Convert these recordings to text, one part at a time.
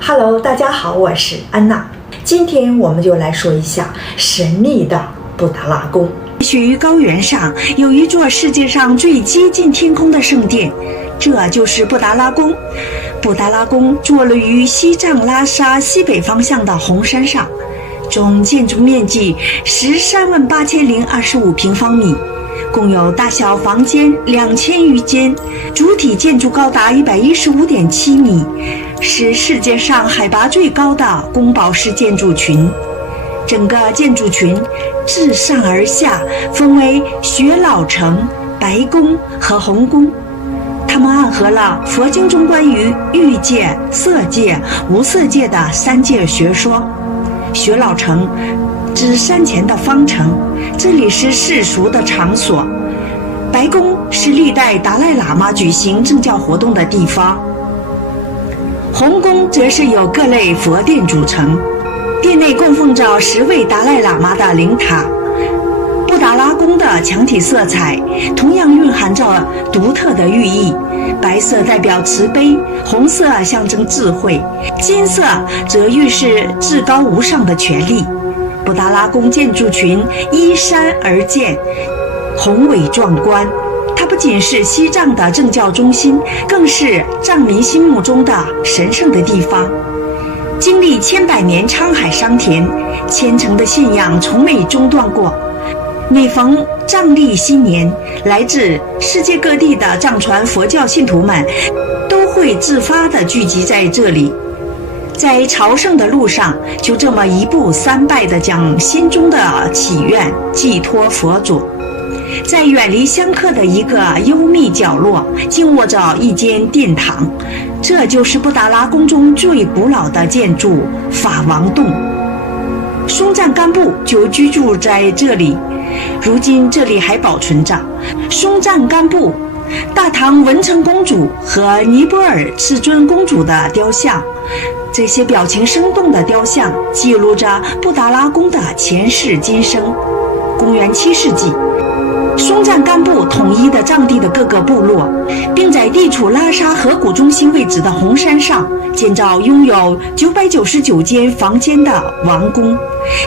Hello， 大家好，我是安娜。今天我们就来说一下神秘的布达拉宫。雪于高原上有一座世界上最接近天空的圣殿，这就是布达拉宫。布达拉宫坐落于西藏拉萨西北方向的红山上，总建筑面积138025平方米，共有大小房间2000余间，主体建筑高达115.7米，是世界上海拔最高的宫堡式建筑群。整个建筑群自上而下分为雪老城、白宫和红宫，它们暗合了佛经中关于欲界、色界、无色界的三界学说。雪老城指山前的方城，这里是世俗的场所。白宫是历代达赖喇嘛举行政教活动的地方。红宫则是由各类佛殿组成，殿内供奉着10位达赖喇嘛的灵塔。布达拉宫的墙体色彩同样蕴含着独特的寓意，白色代表慈悲，红色象征智慧，金色则预示至高无上的权力。布达拉宫建筑群依山而建，宏伟壮观。它不仅是西藏的政教中心，更是藏民心目中的神圣的地方。经历千百年沧海桑田，虔诚的信仰从未中断过。每逢藏历新年，来自世界各地的藏传佛教信徒们都会自发地聚集在这里，在朝圣的路上，就这么一步三拜地将心中的祈愿寄托佛祖。在远离香客的一个幽密角落，静卧着一间殿堂，这就是布达拉宫中最古老的建筑法王洞。松赞干布就居住在这里，如今这里还保存着松赞干布、大唐文成公主和尼泊尔赤尊公主的雕像。这些表情生动的雕像记录着布达拉宫的前世今生。公元7世纪，松赞干布统一的藏地的各个部落，并在地处拉萨河谷中心位置的红山上建造拥有999间房间的王宫。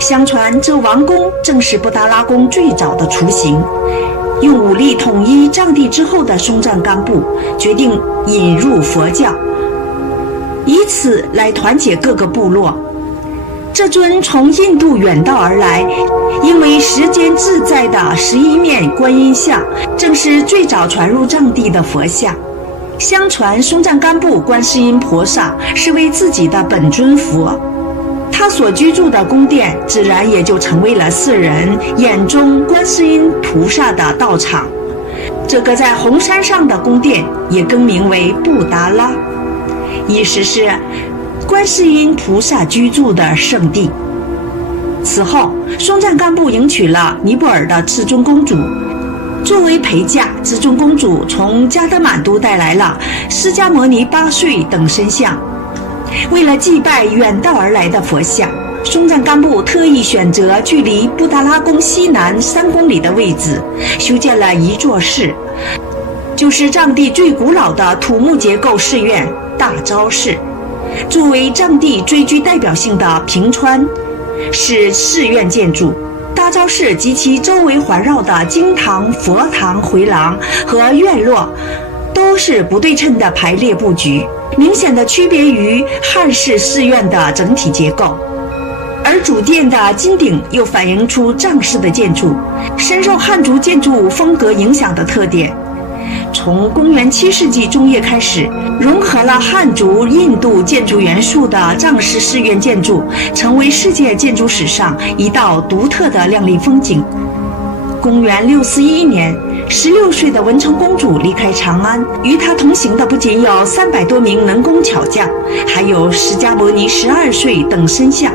相传这王宫正是布达拉宫最早的雏形。用武力统一藏地之后的松赞干布决定引入佛教，以此来团结各个部落。这尊从印度远道而来，因为时间自在的11面观音像，正是最早传入藏地的佛像。相传松赞干布观世音菩萨是为自己的本尊佛，他所居住的宫殿自然也就成为了世人眼中观世音菩萨的道场。这个在红山上的宫殿也更名为布达拉，意思是观世音菩萨居住的圣地。此后，松赞干布迎娶了尼泊尔的赤尊公主。作为陪嫁，赤尊公主从加德满都带来了释迦牟尼8岁等身像。为了祭拜远道而来的佛像，松赞干布特意选择距离布达拉宫西南3公里的位置，修建了一座寺，就是藏地最古老的土木结构寺院大昭寺。作为藏地最具代表性的平川是寺院建筑，大昭寺及其周围环绕的经堂、佛堂、回廊和院落都是不对称的排列布局，明显的区别于汉式寺院的整体结构。而主殿的金顶又反映出藏式的建筑，深受汉族建筑风格影响的特点。从公元7世纪中叶开始，融合了汉族、印度建筑元素的藏式寺院建筑，成为世界建筑史上一道独特的亮丽风景。公元641年，16岁的文成公主离开长安，与她同行的不仅有300多名能工巧匠，还有释迦牟尼12岁等身像，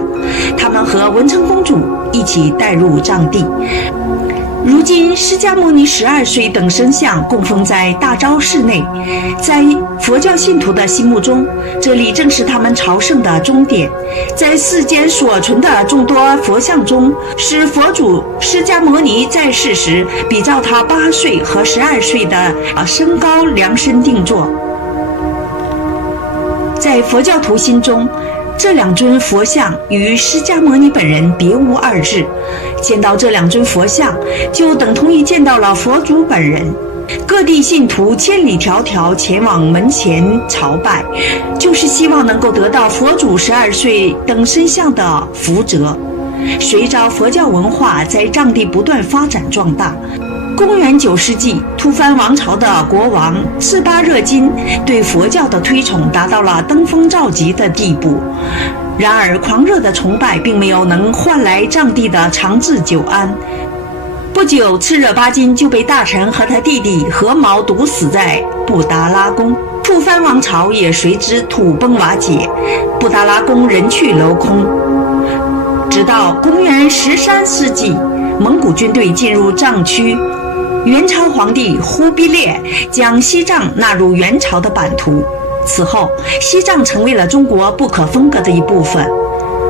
他们和文成公主一起带入藏地。如今，释迦牟尼12岁等身像供奉在大昭寺内，在佛教信徒的心目中，这里正是他们朝圣的终点。在世间所存的众多佛像中，是佛祖释迦牟尼在世时比照他8岁和12岁的身高量身定做。在佛教徒心中，这两尊佛像与释迦牟尼本人别无二致，见到这两尊佛像，就等同于见到了佛祖本人。各地信徒千里迢迢前往门前朝拜，就是希望能够得到佛祖12岁等身像的福泽。随着佛教文化在藏地不断发展壮大，公元9世纪，吐蕃王朝的国王赤巴热金对佛教的推崇达到了登峰造极的地步。然而，狂热的崇拜并没有能换来藏地的长治久安。不久，赤热巴金就被大臣和他弟弟合谋毒死在布达拉宫，吐蕃王朝也随之土崩瓦解，布达拉宫人去楼空。直到公元13世纪，蒙古军队进入藏区，元朝皇帝忽必烈将西藏纳入元朝的版图。此后，西藏成为了中国不可分割的一部分。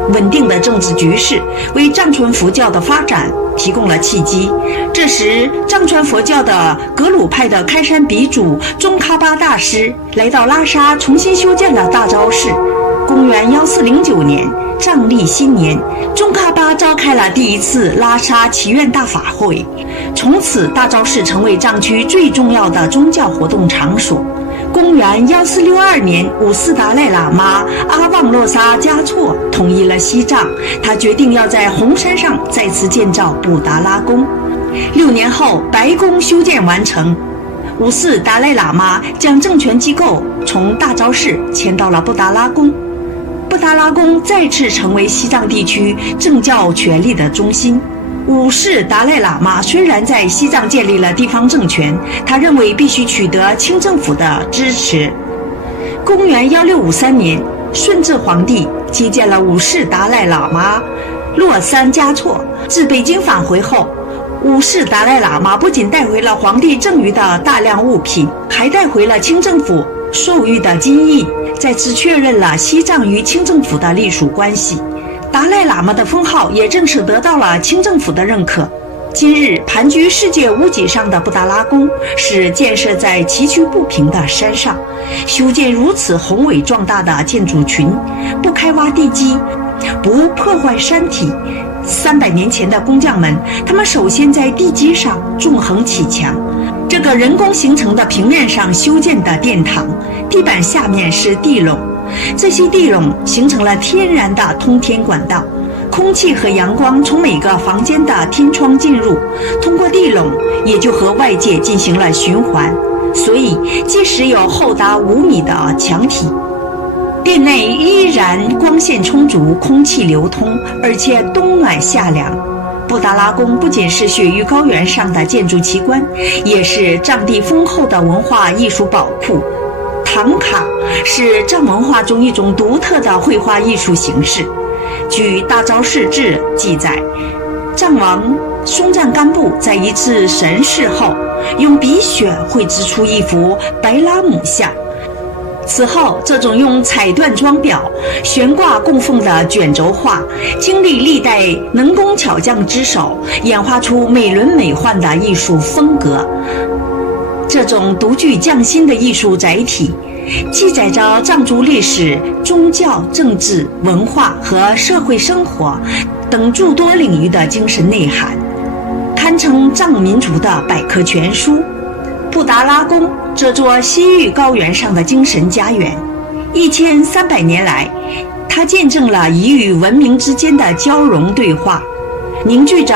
稳定的政治局势为藏传佛教的发展提供了契机。这时，藏传佛教的格鲁派的开山鼻祖宗喀巴大师来到拉萨，重新修建了大昭寺。公元1409年，藏历新年，宗喀巴召开了第一次拉萨祈愿大法会，从此大昭寺成为藏区最重要的宗教活动场所。公元1462年，五世达赖喇嘛阿旺洛沙嘉措统一了西藏，他决定要在红山上再次建造布达拉宫。6年后，白宫修建完成，五世达赖喇嘛将政权机构从大昭寺迁到了布达拉宫。布达拉宫再次成为西藏地区政教权力的中心。五世达赖喇嘛虽然在西藏建立了地方政权，他认为必须取得清政府的支持。公元1653年，顺治皇帝接见了五世达赖喇嘛洛山嘉措。自北京返回后，五世达赖喇嘛不仅带回了皇帝赠予的大量物品，还带回了清政府授予的金印，再次确认了西藏与清政府的隶属关系。达赖喇嘛的封号也正式得到了清政府的认可。今日盘踞世界屋脊上的布达拉宫是建设在崎岖不平的山上，修建如此宏伟壮大的建筑群，不开挖地基，不破坏山体。300年前的工匠们，他们首先在地基上纵横起墙，这个人工形成的平面上修建的殿堂，地板下面是地垄，这些地垄形成了天然的通天管道，空气和阳光从每个房间的天窗进入，通过地垄也就和外界进行了循环，所以即使有厚达5米的墙体，殿内依然光线充足，空气流通，而且冬暖夏凉。布达拉宫不仅是雪域高原上的建筑奇观，也是藏地丰厚的文化艺术宝库。唐卡是藏文化中一种独特的绘画艺术形式。据《大昭寺志》记载，藏王松赞干布在一次神事后，用笔血绘制出一幅白拉姆像。此后，这种用彩缎装裱、悬挂供奉的卷轴画，经历历代能工巧匠之手，演化出美轮美奂的艺术风格。这种独具匠心的艺术载体，记载着藏族历史、宗教、政治、文化和社会生活等诸多领域的精神内涵，堪称藏民族的百科全书。布达拉宫这座西域高原上的精神家园，1300年来，它见证了彝语文明之间的交融对话，凝聚着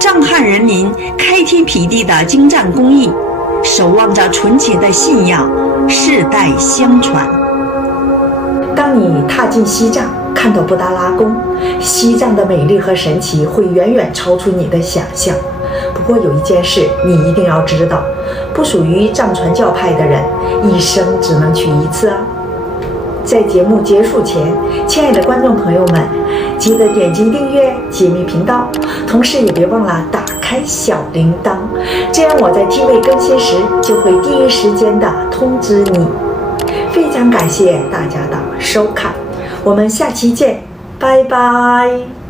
藏汉人民开天辟地的精湛工艺，守望着纯洁的信仰，世代相传。当你踏进西藏，看到布达拉宫，西藏的美丽和神奇会远远超出你的想象。不过有一件事你一定要知道，不属于藏传教派的人一生只能去一次啊。在节目结束前，亲爱的观众朋友们，记得点击订阅解密频道，同时也别忘了打开小铃铛，这样我在TV更新时就会第一时间的通知你。非常感谢大家的收看，我们下期见，拜拜。